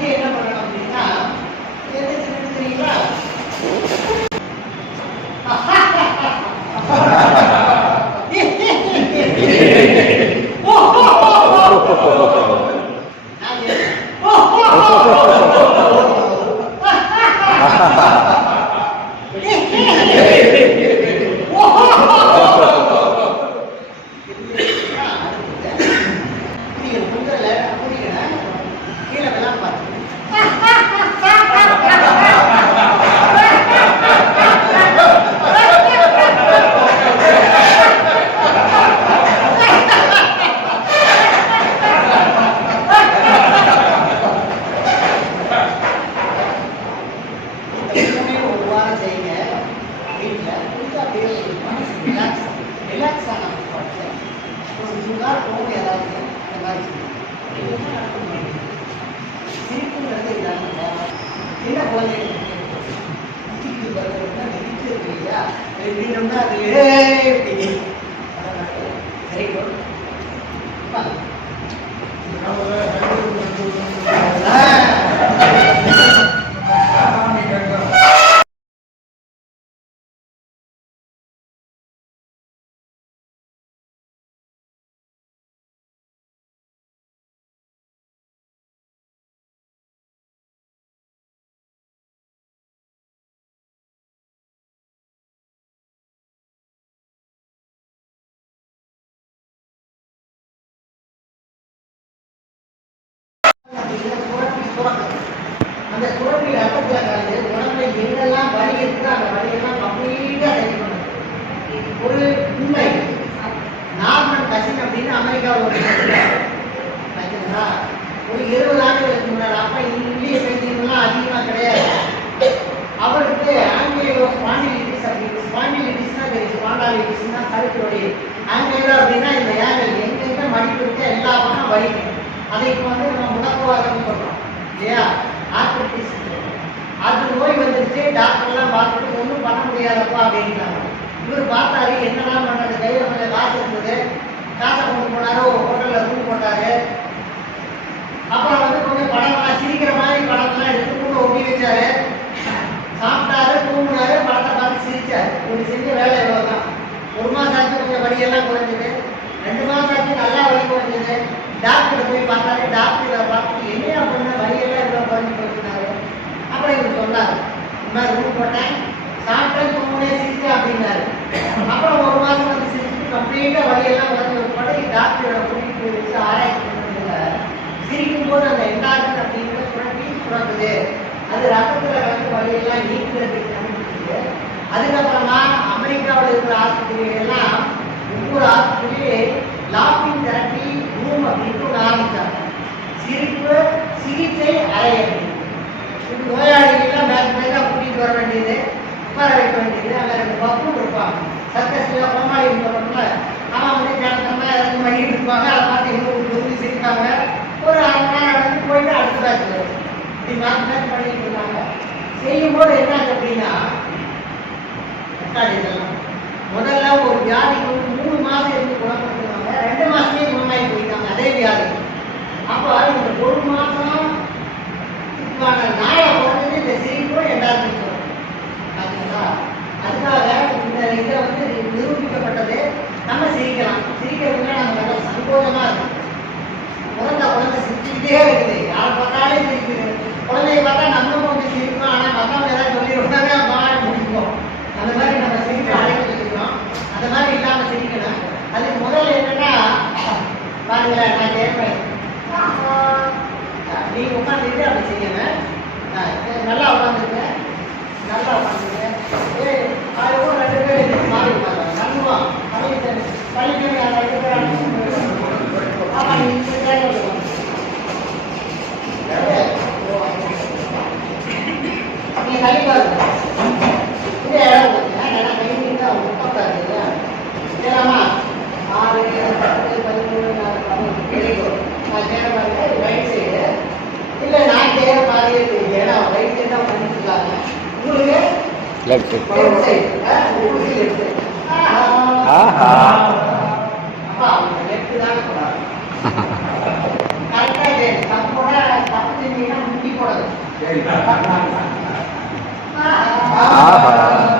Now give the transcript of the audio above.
அடுத்து என்ன பண்ணணும் அப்படின்னா எது தெரியுங்களா? அந்த சுரப்பி ரத்தத்துல கலந்து உடம்புல எங்கெல்லாம் வலி இருக்கு அந்த வலியெல்லாம் கம்ப்ளீட்டா சரி பண்ணுது. ஒரு உண்மை நார்மன் கசின் அப்படின்னு அமெரிக்காவில் ஒரு ஒரு 20 ஆண்டுகளுக்கு முன்னாடி அப்ப இங்கிலீஷ் வைத்தியம்லாம் அதிகமா கிடையாது. அவருக்கு ஆங்கிலோ ஸ்பாண்டிலிட்டிஸ் அப்படின்னு ஸ்பாண்டிலிட்டிஸ்னா ஸ்பாண்டாலிட்டிஸ்னா கருத்துடைய ஆங்கிலோ அப்படின்னா இந்த ஏங்கல் எங்கெங்க மடிப்பு இருக்க எல்லா பக்கம் வலிக்கும். அதை இப்போ வந்து நம்ம முடக்குவாதம்னு சொல்றோம் இல்லையா? ஆர்த்ரைட்டிஸ் அது நோய் வந்துருச்சு. டாக்டர்லாம் பார்த்துட்டு ஒன்றும் பண்ண முடியாதப்பா அப்படின்ட்டாங்க. இவர் பார்த்தாரு, என்னெல்லாம் பண்ணுறது, கையில் கொஞ்சம் காசு இருந்தது, காசை கொண்டு போனாரு, ஒரு ஹோட்டலில் ரூம் போட்டாரு. அப்புறம் வந்து கொஞ்சம் படம்லாம் சிரிக்கிற மாதிரி படம்லாம் எடுத்து கூட ஒட்டி வச்சாரு. சாப்பிட்டாரு, தூங்கினாரு, படத்தை பார்த்து சிரிச்சாரு. ஒரு செஞ்ச வேலை எவ்வளோதான். 1 மாதம் ஆச்சு, கொஞ்சம் வலியெல்லாம் குறைஞ்சது. 2 மாதம் ஆச்சு, நல்லா வலி குறைஞ்சது. டாக்டரை போய் பார்த்தாரு. டாக்டரை பார்த்துட்டு என்னையா பண்ண, வலியெல்லாம் இவ்வளோ குறைஞ்சி போயிருந்தாரு. அப்புறம் இவர் சொன்னார், இந்த மாதிரி ரூம் போட்டேன், சாப்பிட்டேன், தூங்கினே, சிரிச்சேன் அப்படின்னாரு. அப்புறம் 1 மாதம் வந்து சிரிச்சுட்டு கம்ப்ளீட்டாக வலியெல்லாம் குறைஞ்சி ஒரு படம் டாக்டரை கூட்டிகிட்டு போய் வச்சு ஆராய்ச்சி பண்ணுறதுல சிரிக்கும் போது அந்த எண்டார்ஜன் அப்படிங்கிற சுரப்பி சுரக்குது. அது ரத்தத்தில் வந்து வலியெல்லாம் நீக்கிறதுக்கு கண்டுபிடிச்சிது. அதுக்கப்புறமா அமெரிக்காவில் இருக்கிற ஆஸ்பத்திரிகள்லாம் ஒவ்வொரு ஆஸ்பத்திரியும் லாஃபிங் தெரப்பி ரூம் அப்படின்ட்டு ஒன்று ஆரம்பித்தாங்க. சிரிப்பு சிகிச்சை அறை அப்படின்னு நோயாளிகள்லாம் மேற்க கூட்டிகிட்டு வர வேண்டியது, உட்கார வைக்க வேண்டியது. அங்கே 2 பப்பும் இருப்பாங்க. சர்க்கஸில் கோமாளி இருந்தவங்கள அவன் வந்து கிடத்தமாக இறந்து பண்ணிட்டு இருப்பாங்க. அதை பார்த்து இவங்க சிரிப்பாங்க. ஒரு 1/2 மணி நேரம் நடந்து போயிட்டு அடுத்த பேட்ச் வரும். இப்படி மாற்றி மாற்றி பண்ணிட்டு இருந்தாங்க. செய்யும்போது என்னாச்சு அப்படின்னா முதல்ல ஒரு வியாதிக்கு 3 மாதம் இருந்து குணப்படுத்துவாங்க. 2 மாதமே குணமாகி போயிட்டாங்க அதே வியாதி. அப்போ இந்த 1 மாதம் நாளை குறைஞ்சது இந்த சிரிப்பு எண்டாவது பார்த்தீங்களா? அதுக்காக இந்த இதை வந்து நிரூபிக்கப்பட்டது. நம்ம சிரிக்கலாம். சிரிக்கிறதுனா நம்ம நல்ல சந்தோஷமா இருக்கும். குழந்தை சிரிச்சுக்கிட்டே இருக்குது. யாரை பார்த்தாலே சிரிக்குது. குழந்தைய பார்த்தா நம்ம கொஞ்சம் சிரிப்போம். ஆனால் மற்றவங்க ஏதாவது சொல்லிடுறாங்க மாறி முடிப்போம். அந்த மாதிரி நம்ம சிரிப்பு அழைக்க வச்சுக்கிறோம். அந்த மாதிரி இல்லாமல் சிரிக்கணும். அதுக்கு முதல்ல என்னன்னா பாருங்களேன், நான் கேட்பேன், நீங்க உட்காந்துட்டு அப்படி செய்யணும். நல்லா உட்காந்துருங்க, நல்லா உட்காந்துருங்க. அது கூட 2 பேர் மாறி உட்காந்து நம்புவோம். பள்ளிக்கு 2 பேர் ஆமா நீ கண்டிப்பா இந்த இடம் ஏன்னா கைங்க உட்காந்து ஏலாமா 6 10 13 நான் சேர பாருங்க ரைட் சைடு இல்லை நான் சேர மாதிரியே தெரியுது. ஏன்னா ரைட் சைடு தான் பண்ணிட்டுருக்காங்க. உங்களுக்கு லெஃப்ட் சைடு உங்களுக்கு அப்பா அவங்க லெஃப்ட் தானே போறாங்க. கரெக்டாக தப்போட தப்பு செஞ்சீங்கன்னா முட்டி ஆஹா